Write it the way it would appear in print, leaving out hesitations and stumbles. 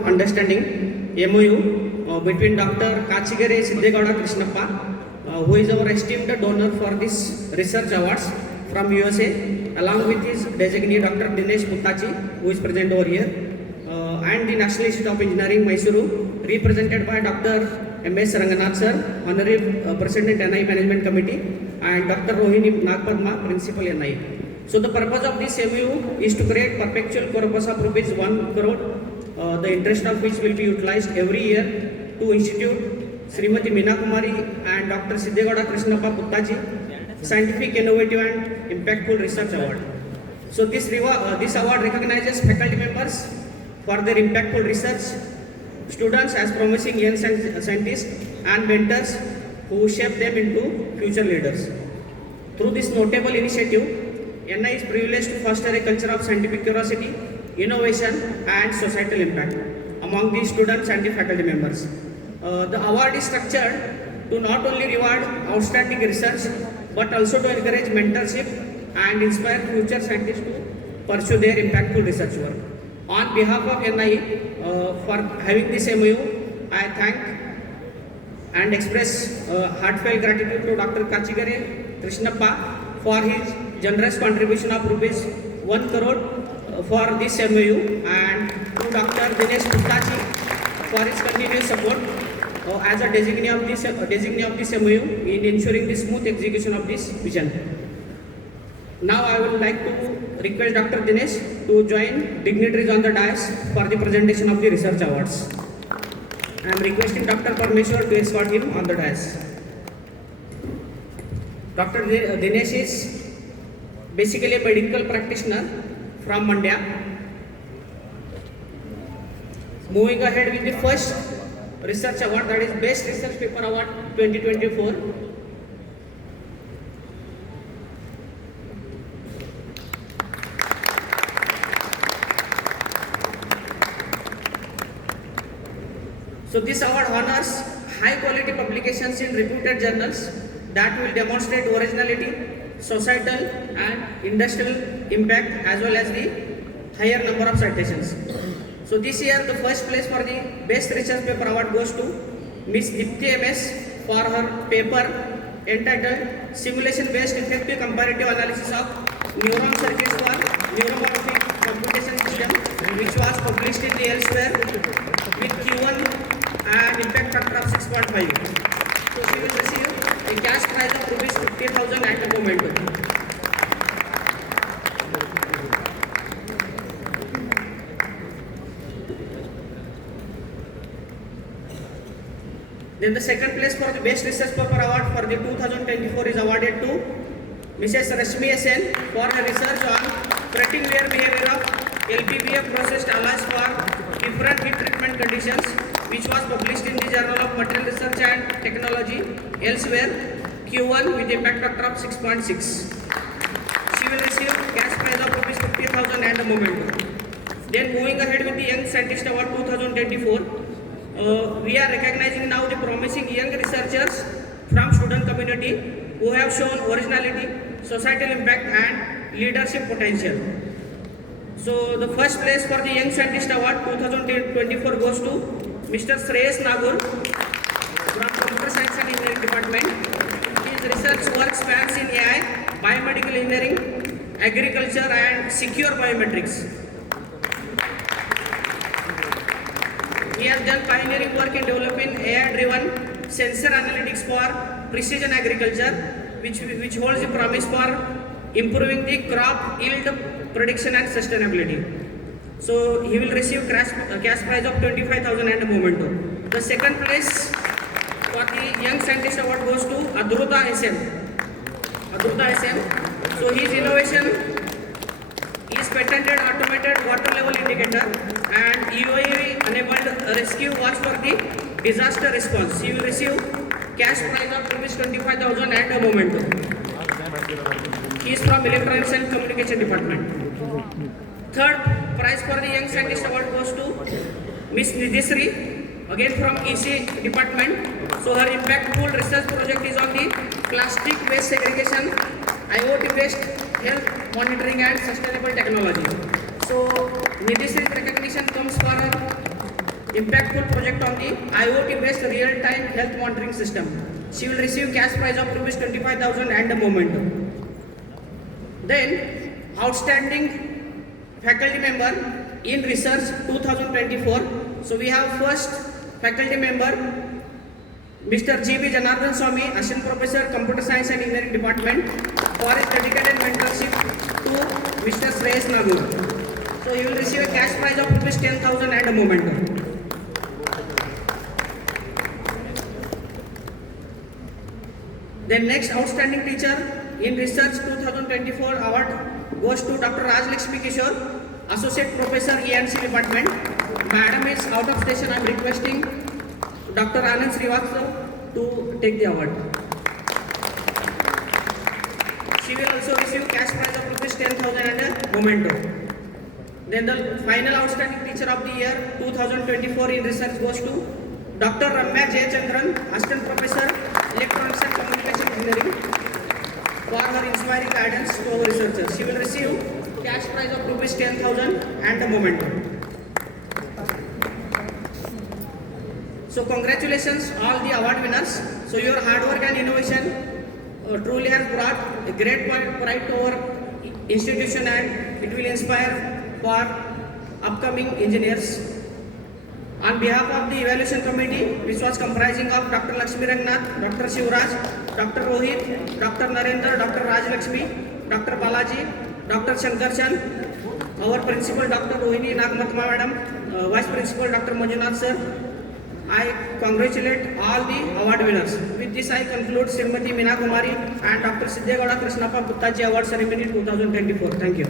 Understanding MOU between Dr. Kachigere Siddegowda Krishnappa, who is our esteemed donor for this research awards from USA, along with his designee Dr. Dinesh Puttachi, who is present over here, and the National Institute of Engineering, Mysuru, represented by Dr. M.S. Ranganath sir, Honorary President NI Management Committee, and Dr. Rohini Nagpadma, Principal NI. So the purpose of this MOU is to create perpetual corpus of rupees 1 crore, the interest of which will be utilized every year to institute Srimati Meena Kumari and Dr. Siddegowda Krishnappa Puttachi Scientific, Innovative and Impactful Research Award. So this award recognizes faculty members for their impactful research, students as promising young scientists and mentors who shape them into future leaders. Through this notable initiative, NI is privileged to foster a culture of scientific curiosity, innovation and societal impact among the students and the faculty members. The award is structured to not only reward outstanding research but also to encourage mentorship and inspire future scientists to pursue their impactful research work. On behalf of NI for having this MOU, I thank and express heartfelt gratitude to Dr. Kachigere Krishnappa for his generous contribution of rupees 1 crore for this MOU, and to Dr. Dinesh Puttachi for his continuous support as a designee of this MOU in ensuring the smooth execution of this vision. Now I would like to request Dr. Dinesh to join dignitaries on the dais for the presentation of the research awards. I am requesting Dr. Parmeshwar to escort him on the dais. Dr. Dinesh is basically a medical practitioner from Mandya. Moving ahead with the first research award, that is Best Research Paper Award 2024. So this award honors high quality publications in reputed journals that will demonstrate originality, societal and industrial impact as well as the higher number of citations. So this year the first place for the Best Research Paper Award goes to Ms. Dipti MS for her paper entitled Simulation Based Effective Comparative Analysis of Neuron Circuits for Neuromorphic Computation System, which was published in the Elsewhere with Q1 and impact factor of 6.5. So she will receive a cash prize of rupees 50,000 at the moment. Then the second place for the Best Research Paper Award for the 2024 is awarded to Mrs. Rashmi SN for her research on fretting wear behavior of LPBF processed alloys for different heat treatment conditions, which was published in the Journal of Material Research and Technology, Elsewhere, Q1 with impact factor of 6.6. She will receive cash prize of rupees 50,000 and a moment. Then moving ahead with the Young Scientist Award 2024, we are recognizing now the promising young researchers from student community who have shown originality, societal impact and leadership potential. So the first place for the Young Scientist Award 2024 goes to Mr. Shreyas Nagur from Computer Science and Engineering Department. His research work spans in AI, biomedical engineering, agriculture and secure biometrics. He has done pioneering work in developing AI-driven sensor analytics for precision agriculture, which holds the promise for improving the crop yield prediction and sustainability. So he will receive cash prize of 25,000 and a memento. The second place for the Young Scientist Award goes to Adruta SM. So his innovation is patented automated water level indicator and UAV enabled rescue watch for the disaster response. He will receive cash prize of rupees 25,000 and a memento. He is from Electronics and Communication Department. Third prize for the Young Scientist Award goes to Ms. Nidhisri, again from EC Department. So her impactful research project is on the plastic waste segregation, IoT based health monitoring and sustainable technology. So Nidhisri's recognition comes for her impactful project on the IoT-based real-time health monitoring system. She will receive cash prize of rupees 25,000 and a memento. Then, outstanding faculty member in research 2024. So we have first faculty member Mr. G.B. Janardhan Swami, Assistant Professor, Computer Science and Engineering Department, for his dedicated mentorship to Mr. Shreyas Nagur. So he will receive a cash prize of rupees 10,000 and a memento. The next outstanding teacher in research 2024 award goes to Dr. Raj Lakshmi Kishore, Associate Professor E&C Department. Madam is out of station. I am requesting Dr. Anand Srivastav to take the award. She will also receive cash prize of rupees 10,000 and a memento. Then the final outstanding teacher of the year 2024 in research goes to Dr. Ramya J. Chandran, Assistant Professor, Electronics and Communication Engineering, for her inspiring guidance to our researchers. She will receive cash prize of rupees 10,000 and a memento. So congratulations all the award winners. So your hard work and innovation truly has brought a great pride to our institution, and it will inspire for upcoming engineers. On behalf of the evaluation committee, which was comprising of Dr. Lakshmi Rangnath, Dr. Shivraj, Dr. Rohit, Dr. Narendra, Dr. Raj Lakshmi, Dr. Balaji, Dr. Shankar Chand, our principal Dr. Rohini Nagmatma Madam, Vice Principal Dr. Manjunath Sir, I congratulate all the award winners. With this, I conclude Srimati Meena Kumari and Dr. Siddhegowda Krishnappa Puttaji Award Ceremony 2024. Thank you.